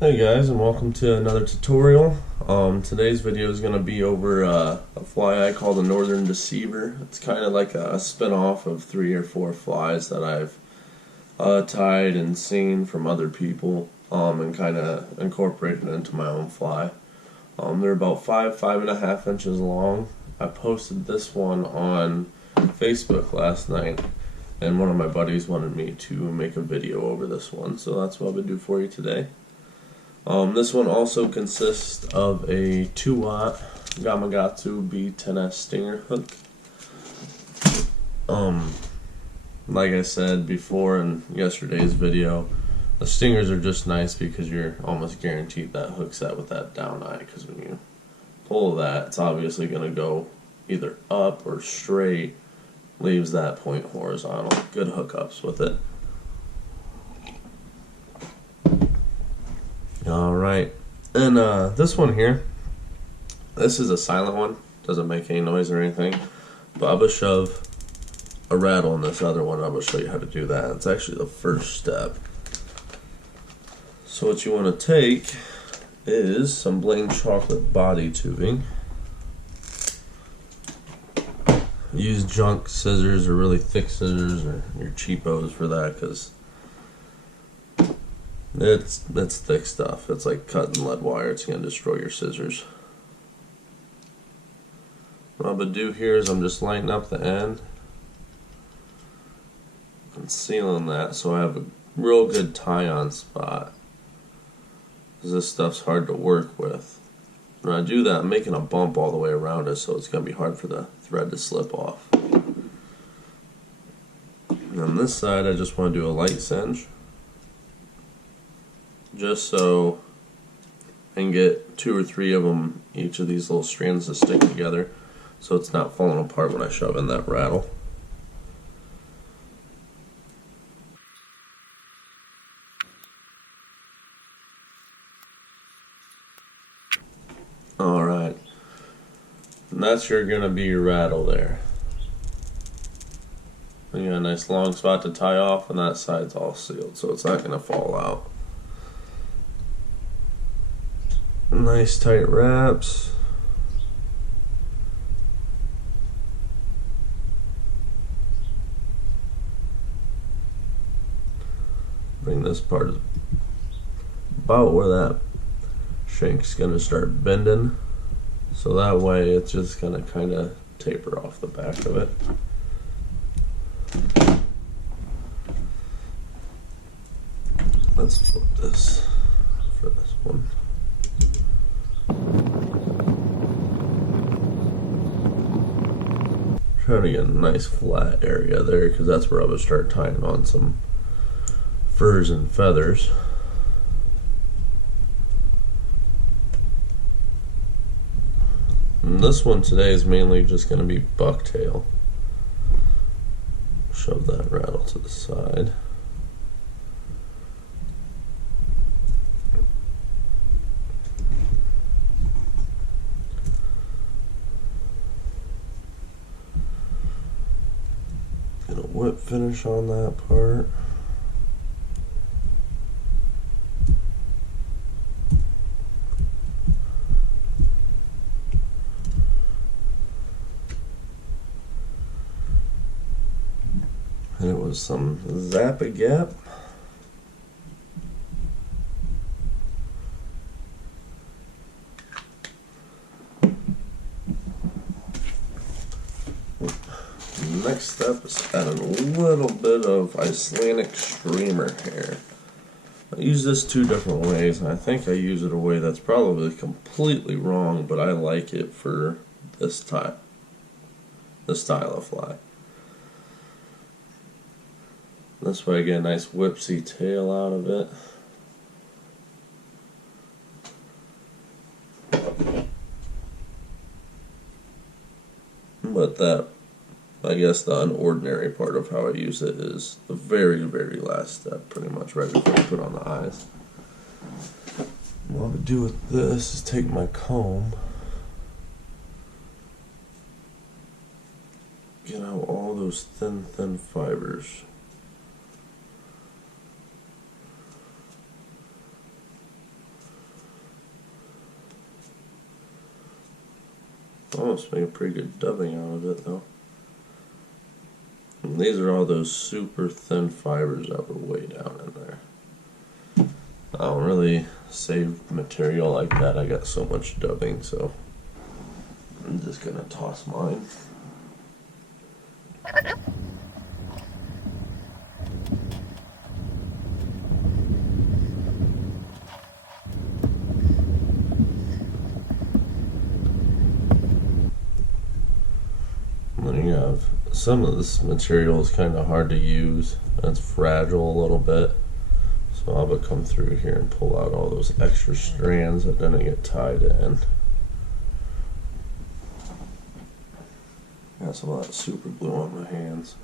Hey guys, and welcome to another tutorial. Today's video is going to be over a fly I call the Northern Deceiver. It's kind of like a spin-off of 3 or 4 flies that I've tied and seen from other people and kind of incorporated into my own fly. They're about 5.5 inches long. I posted this one on Facebook last night, and one of my buddies wanted me to make a video over this one, so that's what I'm going to do for you today. This one also consists of a 2-watt Gamakatsu B10S stinger hook. Like I said before in yesterday's video, the stingers are just nice because you're almost guaranteed that hook set with that down eye, because when you pull that, it's obviously going to go either up or straight, leaves that point horizontal. Good hookups with it. Alright, and this one here, this is a silent one, doesn't make any noise or anything, but I'm going to shove a rattle in this other one. I'm going to show you how to do that. It's actually the first step. So what you want to take is some plain chocolate body tubing. Use junk scissors or really thick scissors or your cheapos for that, because it's thick stuff. It's like cutting lead wire. It's going to destroy your scissors. What I'm going to do here is I'm just lighting up the end and sealing that so I have a real good tie-on spot, because this stuff's hard to work with. When I do that, I'm making a bump all the way around it, so it's going to be hard for the thread to slip off. And on this side, I just want to do a light singe, just so I can get 2 or 3 of them, each of these little strands to stick together, so it's not falling apart when I shove in that rattle. Alright, and that's going to be your rattle there. And you got a nice long spot to tie off, and that side's all sealed, so it's not going to fall out. Nice tight wraps. Bring this part about where that shank's going to start bending, so that way it's just going to kind of taper off the back of it. Let's flip this for this one. Try to get a nice flat area there, because that's where I would start tying on some furs and feathers. And this one today is mainly just going to be bucktail. Shove that rattle to the side. Get a whip finish on that part. And it was some Zap-A-Gap. Next step is adding a little bit of Icelandic streamer hair. I use this 2 different ways, and I think I use it a way that's probably completely wrong, but I like it for this style of fly. This way I get a nice whipsy tail out of it. But that, I guess the unordinary part of how I use it is the very, very last step, pretty much right before I put on the eyes. What I would do with this is take my comb, get out all those thin fibers. Almost make a pretty good dubbing out of it though. And these are all those super thin fibers that were way down in there. I don't really save material like that. I got so much dubbing, so I'm just gonna toss mine. And then you have some of this material is kind of hard to use. It's fragile a little bit. So I would come through here and pull out all those extra strands that didn't get tied in. Got some of that super glue on my hands.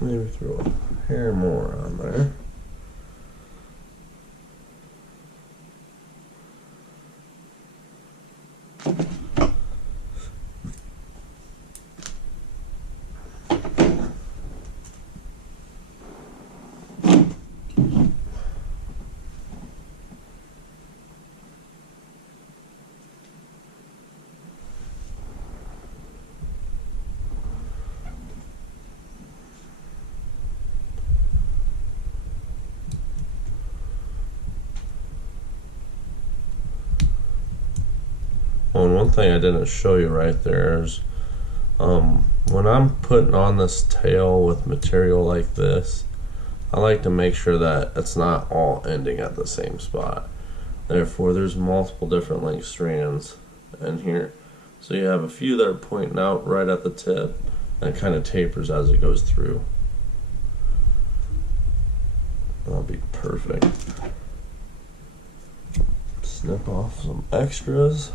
Maybe throw a hair more on there. Oh, and one thing I didn't show you right there is when I'm putting on this tail with material like this, I like to make sure that it's not all ending at the same spot. Therefore, there's multiple different length strands in here. So you have a few that are pointing out right at the tip, and it kind of tapers as it goes through. That'll be perfect. Snip off some extras.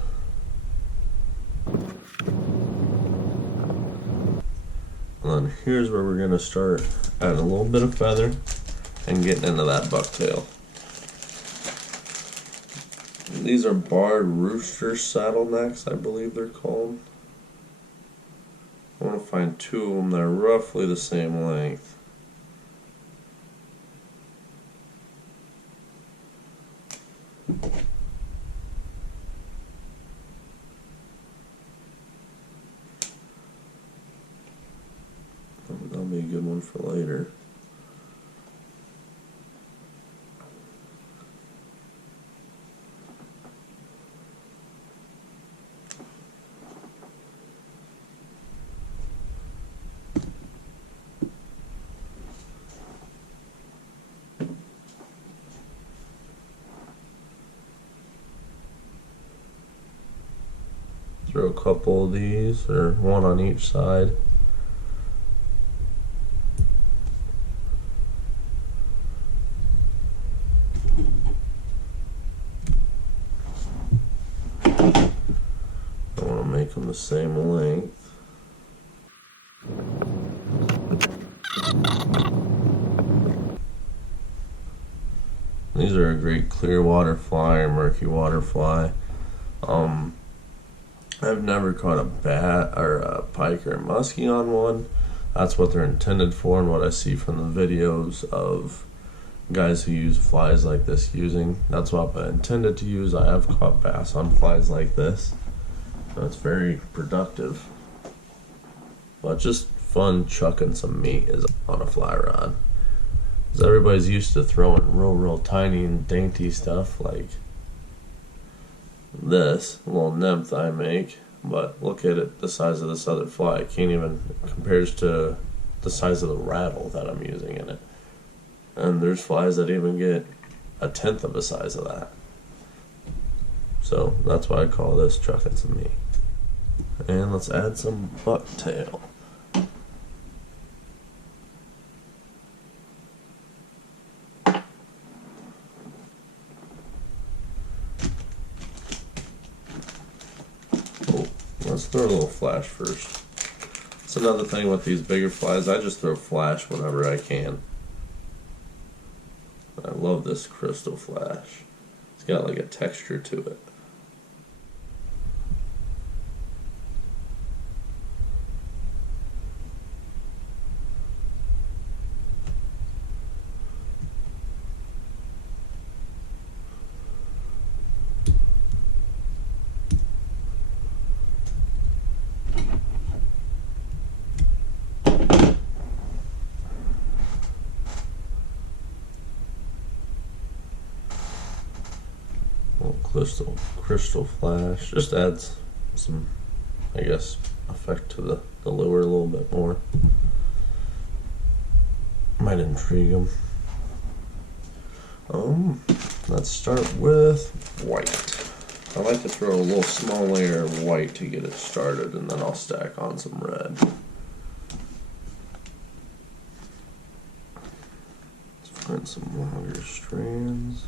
And then here's where we're going to start adding a little bit of feather and getting into that bucktail. These are barred rooster saddle necks, I believe they're called. I want to find two of them that are roughly the same length. That'll be a good one for later. Throw a couple of these, or one on each side. I want to make them the same length. These are a great clear water fly or murky water fly. I've never caught a bat or a pike or a muskie on one. That's what they're intended for, and what I see from the videos of guys who use flies like this using. That's what I intended to use. I have caught bass on flies like this. So it's very productive. But just fun chucking some meat is on a fly rod. Because everybody's used to throwing real tiny and dainty stuff like this little nymph I make, but look at it, the size of this other fly. It can't even compares to the size of the rattle that I'm using in it. And there's flies that even get a tenth of the size of that. So that's why I call this chucking some meat. And let's add some bucktail. Let's throw a little flash first. That's another thing with these bigger flies. I just throw flash whenever I can. I love this crystal flash. It's got like a texture to it. little crystal flash. Just adds some, I guess, effect to the lure a little bit more. Might intrigue them. Let's start with white. I like to throw a little small layer of white to get it started, and then I'll stack on some red. Let's find some longer strands.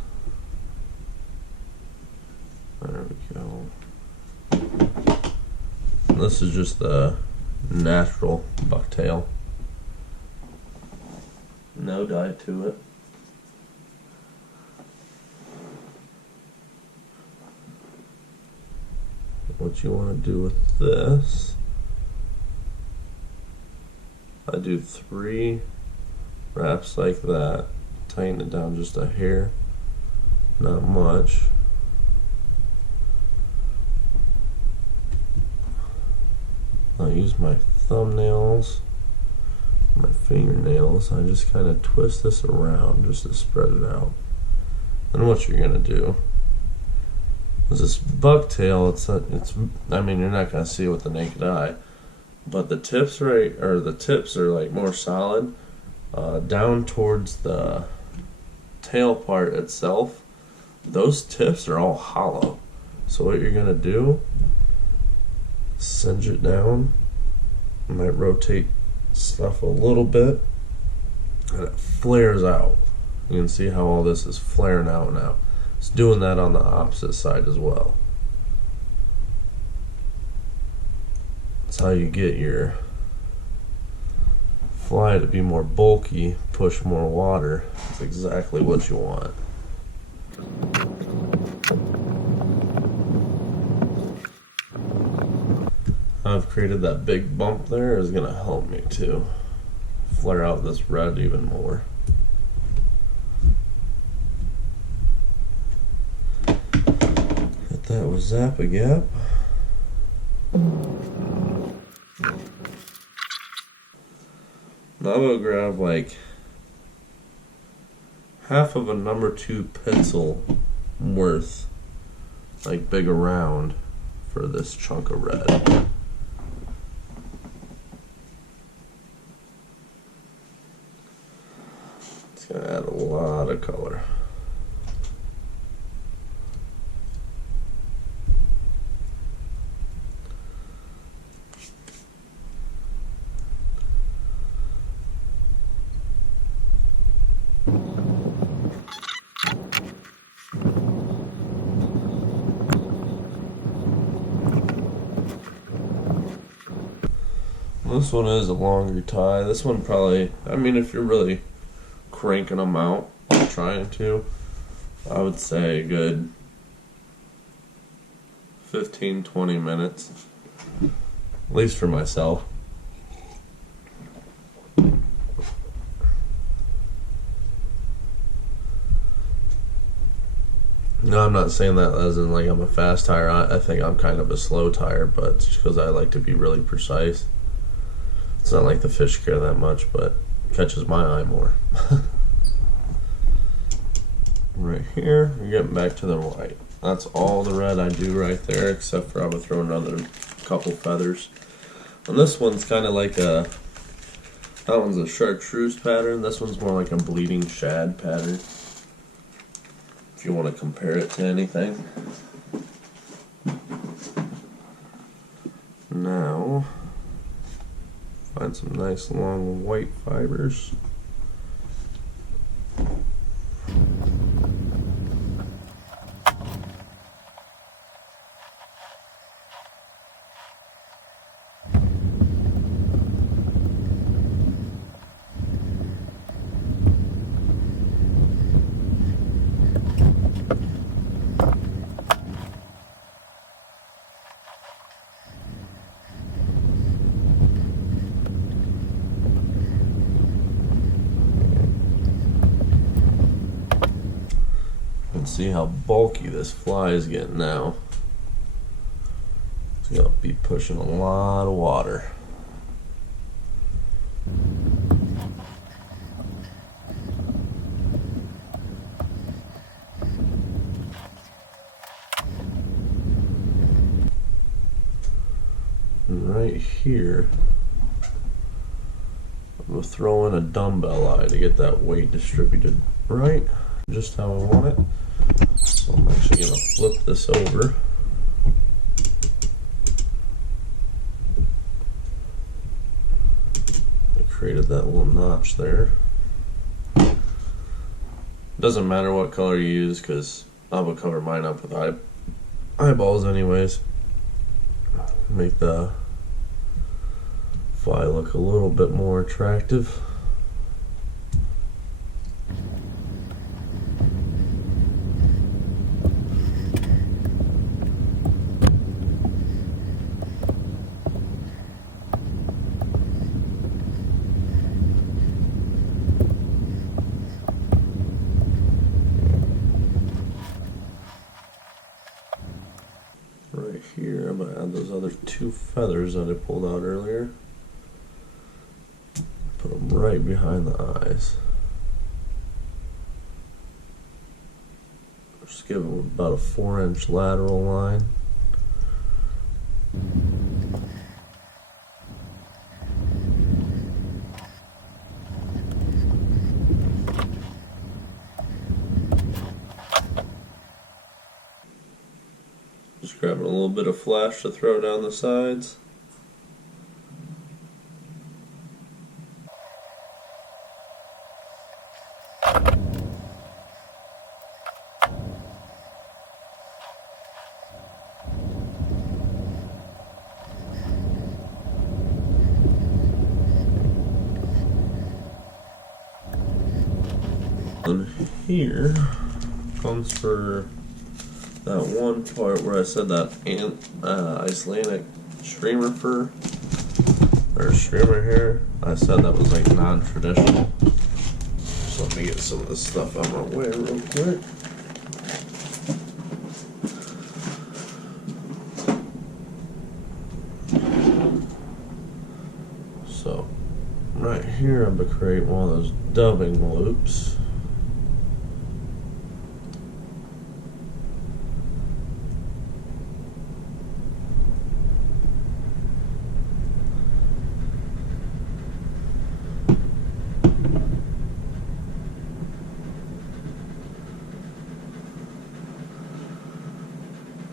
There we go. This is just the natural bucktail. No dye to it. What you want to do with this, I do 3 wraps like that, tighten it down just a hair, not much. I'll use my thumbnails, my fingernails, I just kind of twist this around just to spread it out. Then what you're going to do, this bucktail, I mean, you're not gonna see it with the naked eye, but the tips are like more solid, down towards the tail part itself. Those tips are all hollow. So what you're gonna do, singe it down. You might rotate stuff a little bit, and it flares out. You can see how all this is flaring out now. It's doing that on the opposite side as well. That's how you get your fly to be more bulky, push more water. That's exactly what you want. I've created that big bump there is going to help me to flare out this red even more. That was Zap-a-Gap. Now I'm going to grab like half of a number 2 pencil worth, like big around, for this chunk of red. It's going to add a lot of color. This one is a longer tie. This one probably, I mean, if you're really cranking them out, trying to, I would say a good 15-20 minutes, at least for myself. No, I'm not saying that as in like I'm a fast tire. I think I'm kind of a slow tire, but it's just because I like to be really precise. It's not like the fish care that much, but it catches my eye more. Right here, we're getting back to the white. That's all the red I do right there, except for I would throw another couple feathers. And this one's kind of like that one's a chartreuse pattern. This one's more like a bleeding shad pattern, if you want to compare it to anything. Now, find some nice long white fibers. See how bulky this fly is getting now. It's gonna be pushing a lot of water. right here, I'm going to throw in a dumbbell eye to get that weight distributed right, just how I want it. So I'm actually going to flip this over. I created that little notch there. Doesn't matter what color you use because I'm going to cover mine up with eyeballs anyways. Make the fly look a little bit more attractive. Right here, I'm going to add those other 2 feathers that I pulled out earlier. Put them right behind the eyes. Just give them about a 4-inch lateral line. Just grabbing a little bit of flash to throw down the sides. And here comes for that one part where I said that Icelandic streamer fur or streamer hair. I said that was like non-traditional. So let me get some of this stuff out of my way real quick. So right here I'm gonna create one of those dubbing loops.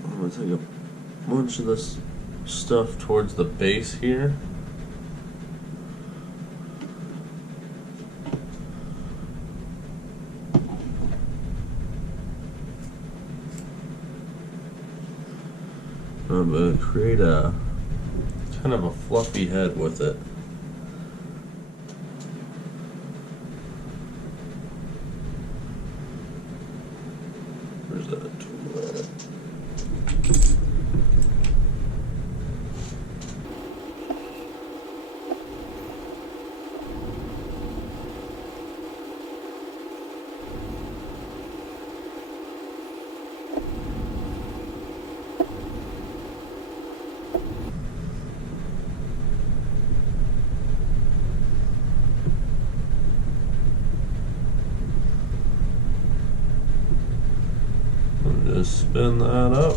I'm going to take a bunch of this stuff towards the base here. I'm going to create a kind of a fluffy head with it. Where's that tool at? Just spin that up.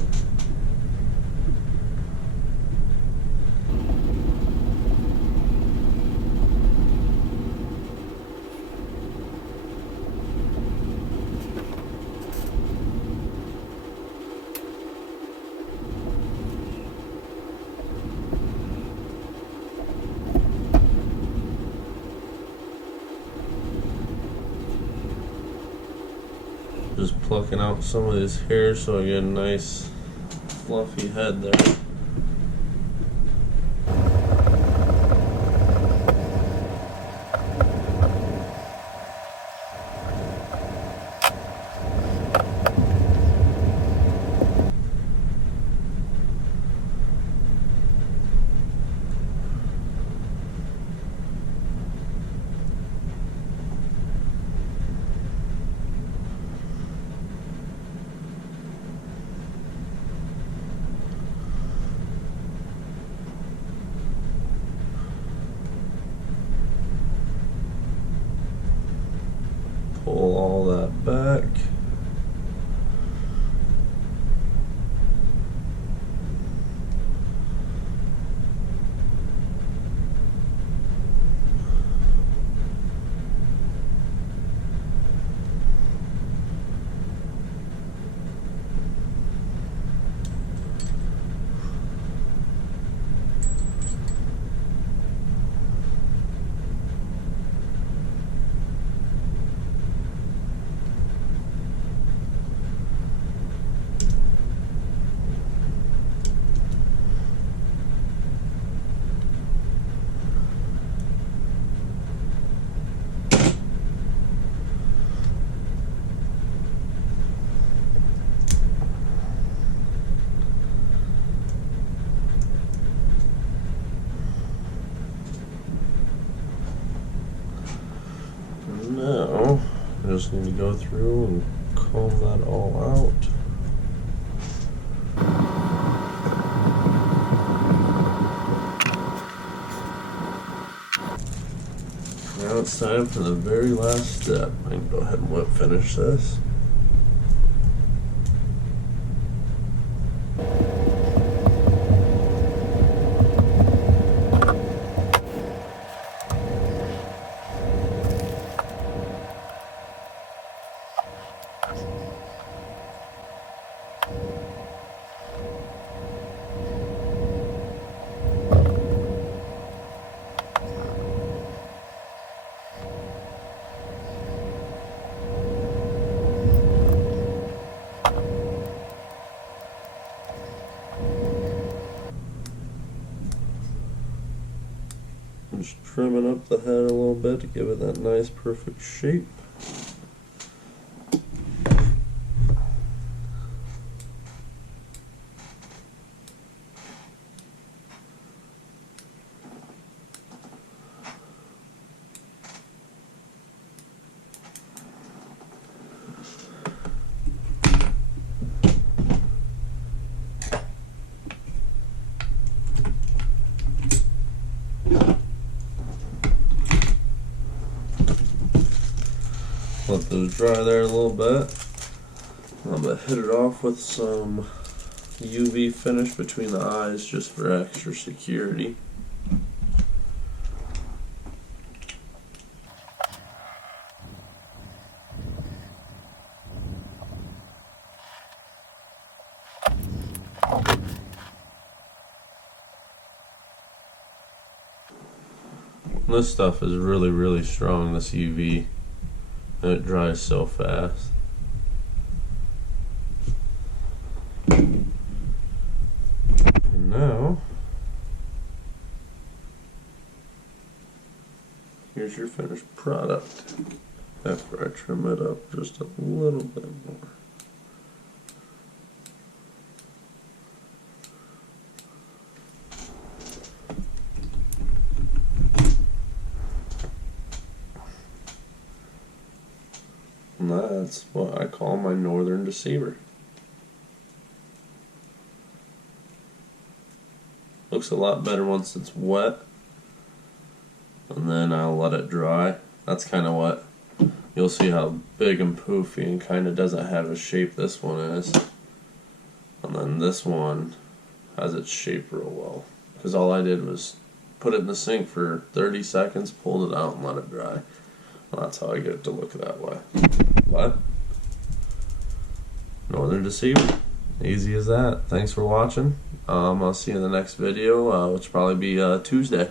Just plucking out some of this hair so I get a nice fluffy head there. just need to go through and comb that all out. Now it's time for the very last step. I can go ahead and whip finish this. Just trimming up the head a little bit to give it that nice perfect shape. Let those dry there a little bit. I'm going to hit it off with some UV finish between the eyes just for extra security. This stuff is really strong, this UV. And it dries so fast. And now, here's your finished product after I trim it up just a little bit more. And that's what I call my Northern Deceiver. Looks a lot better once it's wet. And then I'll let it dry. That's kind of what you'll see, how big and poofy and kind of doesn't have a shape this one is. And then this one has its shape real well. Because all I did was put it in the sink for 30 seconds, pulled it out and let it dry. Well, that's how I get it to look that way. But Northern Deceiver, easy as that. Thanks for watching. I'll see you in the next video, which will probably be Tuesday.